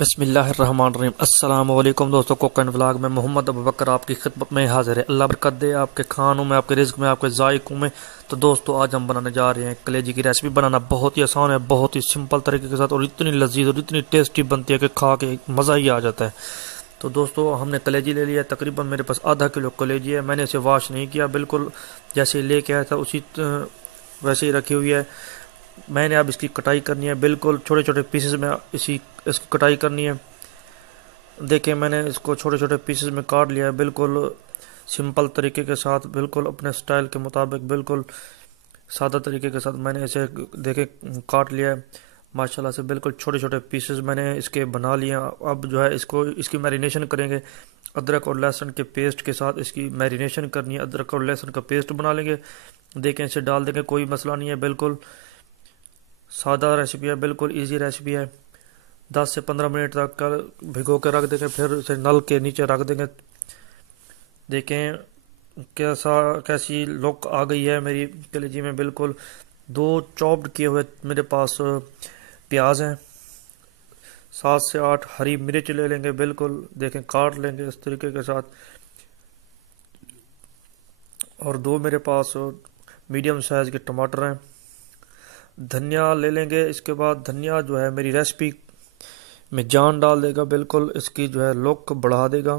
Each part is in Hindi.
बिस्मिल्लाहिर्रहमानिर्रहीम। अस्सलाम वालेकुम दोस्तों, कोकन व्लॉग में मोहम्मद अबू बकर आपकी खिदमत में हाजिर है। अल्लाह बरकत दे आपके खानों में, आपके रिज्क में, आपके जायकों में। तो दोस्तों आज हम बनाने जा रहे हैं कलेजी की रेसिपी। बनाना बहुत ही आसान है, बहुत ही सिंपल तरीके के साथ, और इतनी लजीज और इतनी टेस्टी बनती है कि खा के मज़ा ही आ जाता है। तो दोस्तों हमने कलेजी ले लिया, तकरीबन मेरे पास आधा किलो कलेजी है। मैंने इसे वॉश नहीं किया, बिल्कुल जैसे लेके आया था उसी वैसे ही रखी हुई है। मैंने अब इसकी कटाई करनी है, बिल्कुल छोटे छोटे पीसेस में इसकी कटाई करनी है। देखिए मैंने इसको छोटे छोटे पीसेस में काट लिया है, बिल्कुल सिंपल तरीके के साथ, बिल्कुल अपने स्टाइल के मुताबिक, बिल्कुल सादा तरीके के साथ मैंने इसे देखे काट लिया है माशाल्लाह से। बिल्कुल छोटे छोटे पीसेस मैंने इसके बना लिए। अब जो है इसकी मैरिनेशन करेंगे। अदरक और लहसुन के पेस्ट के साथ इसकी मैरिनेशन करनी है। अदरक और लहसुन का पेस्ट बना लेंगे, देखें इसे डाल देंगे, कोई मसला नहीं है। बिल्कुल सादा रेसिपी है, बिल्कुल इजी रेसिपी है। 10 से 15 मिनट तक भिगो के रख देंगे, फिर इसे नल के नीचे रख देंगे। देखें कैसी लुक आ गई है मेरी कलेजी में। बिल्कुल 2 चॉप्ड किए हुए मेरे पास प्याज हैं, 7 से 8 हरी मिर्च ले लेंगे, बिल्कुल देखें काट लेंगे इस तरीके के साथ। और 2 मेरे पास मीडियम साइज के टमाटर हैं। धनिया ले लेंगे। इसके बाद धनिया जो है मेरी रेसिपी में जान डाल देगा, बिल्कुल इसकी जो है लुक बढ़ा देगा।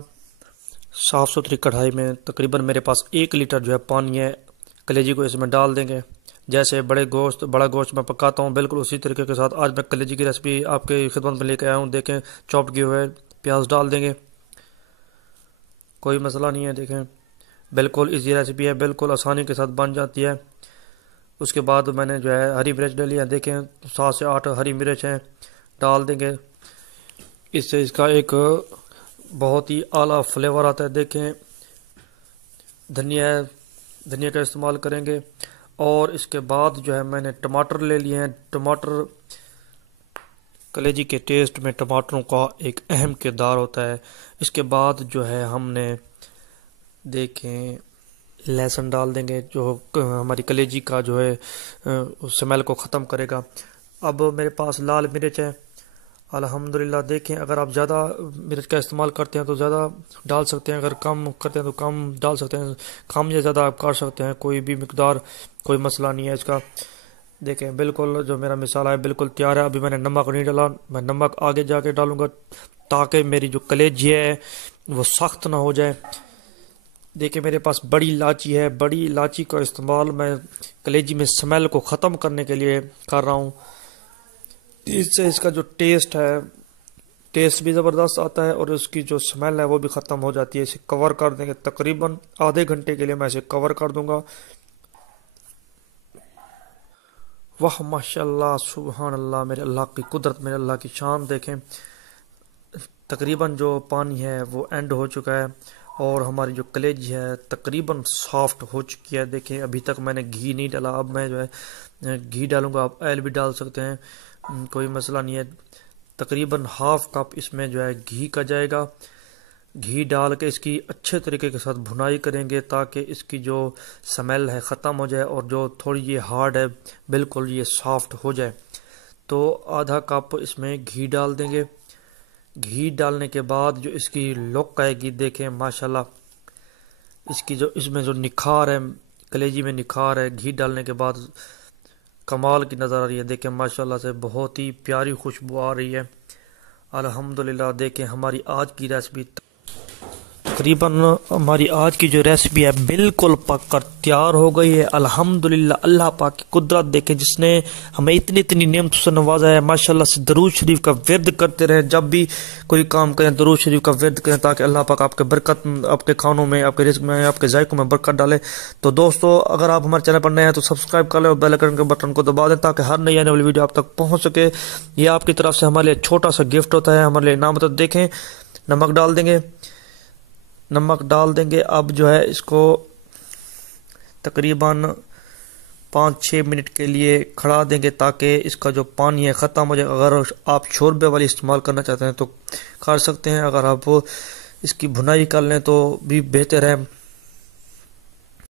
साफ़ सुथरी कढ़ाई में तकरीबन मेरे पास 1 लीटर जो है पानी है। कलेजी को इसमें डाल देंगे। जैसे बड़ा गोश्त मैं पकाता हूँ, बिल्कुल उसी तरीके के साथ आज मैं कलेजी की रेसिपी आपके खिदमत में लेकर आया हूँ। देखें चॉप किए हुए प्याज डाल देंगे, कोई मसला नहीं है। देखें बिल्कुल इजी रेसिपी है, बिल्कुल आसानी के साथ बन जाती है। उसके बाद मैंने जो है हरी मिर्च डाली है, देखें 7 से 8 हरी मिर्च हैं, डाल देंगे। इससे इसका एक बहुत ही आला फ्लेवर आता है। देखें धनिया का इस्तेमाल करेंगे। और इसके बाद जो है मैंने टमाटर ले लिए हैं। टमाटर कलेजी के टेस्ट में टमाटरों का एक अहम किरदार होता है। इसके बाद जो है हमने देखें लहसुन डाल देंगे, जो हमारी कलेजी का जो है स्मेल को ख़त्म करेगा। अब मेरे पास लाल मिर्च है अल्हम्दुलिल्लाह। देखें अगर आप ज़्यादा मिर्च का इस्तेमाल करते हैं तो ज़्यादा डाल सकते हैं, अगर कम करते हैं तो कम डाल सकते हैं। कम या ज़्यादा आप कर सकते हैं, कोई भी मिकदार, कोई मसला नहीं है इसका। देखें बिल्कुल जो मेरा मिसाला है बिल्कुल तैयार है। अभी मैंने नमक नहीं डाला, मैं नमक आगे जाके डालूंगा ताकि मेरी जो कलेजी है वो सख्त ना हो जाए। देखिए मेरे पास बड़ी इलायची है, बड़ी इलायची का इस्तेमाल मैं कलेजी में स्मेल को ख़त्म करने के लिए कर रहा हूँ। इससे इसका जो टेस्ट भी ज़बरदस्त आता है और उसकी जो स्मेल है वो भी ख़त्म हो जाती है। इसे कवर कर देंगे, तकरीबन आधे घंटे के लिए मैं इसे कवर कर दूंगा। वाह माशाल्लाह सुभान अल्लाह, मेरे अल्लाह की कुदरत, मेरे अल्लाह की शान। देखें तकरीबन जो पानी है वो एंड हो चुका है और हमारी जो कलेजी है तकरीबन सॉफ्ट हो चुकी है। देखें अभी तक मैंने घी नहीं डाला, अब मैं जो है घी डालूंगा। आप ऑयल भी डाल सकते हैं, कोई मसला नहीं है। तकरीबन ½ कप इसमें जो है घी का जाएगा। घी डाल के इसकी अच्छे तरीके के साथ भुनाई करेंगे ताकि इसकी जो स्मेल है ख़त्म हो जाए और जो थोड़ी ये हार्ड है बिल्कुल ये सॉफ्ट हो जाए। तो आधा कप इसमें घी डाल देंगे। घी डालने के बाद जो इसकी लुक आएगी, देखें माशाल्लाह इसकी जो इसमें जो निखार है, कलेजी में निखार है, घी डालने के बाद कमाल की नज़र आ रही है। देखें माशाल्लाह से बहुत ही प्यारी खुशबू आ रही है अल्हम्दुलिल्लाह। देखें हमारी आज की रेसिपी तकरीबन हमारी आज की जो रेसिपी है बिल्कुल पक कर तैयार हो गई है अल्हम्दुलिल्लाह। अल्लाह पाक की कुदरत देखें जिसने हमें इतनी इतनी नेमतों से नवाजा है। माशाल्लाह से दरूद शरीफ का विर्द करते रहें, जब भी कोई काम करें दरूद शरीफ का विर्द करें ताकि अल्लाह पाक आपके बरकत, आपके खानों में, आपके रिज़्क़ में, आपके जायकों में बरकत डाले। तो दोस्तों अगर आप हमारे चैनल पर नए हैं तो सब्सक्राइब कर लें और बेल आइकन के बटन को दबा दें ताकि हर नई आने वाली वीडियो आप तक पहुँच सके। ये आपकी तरफ से हमारे लिए छोटा सा गिफ्ट होता है, हमारे लिए इनाम। तो देखें नमक डाल देंगे, नमक डाल देंगे। अब जो है इसको तकरीबन 5-6 मिनट के लिए खड़ा देंगे ताकि इसका जो पानी है ख़त्म हो जाए। अगर आप शोरबे वाली इस्तेमाल करना चाहते हैं तो कर सकते हैं, अगर आप इसकी भुनाई कर लें तो भी बेहतर है।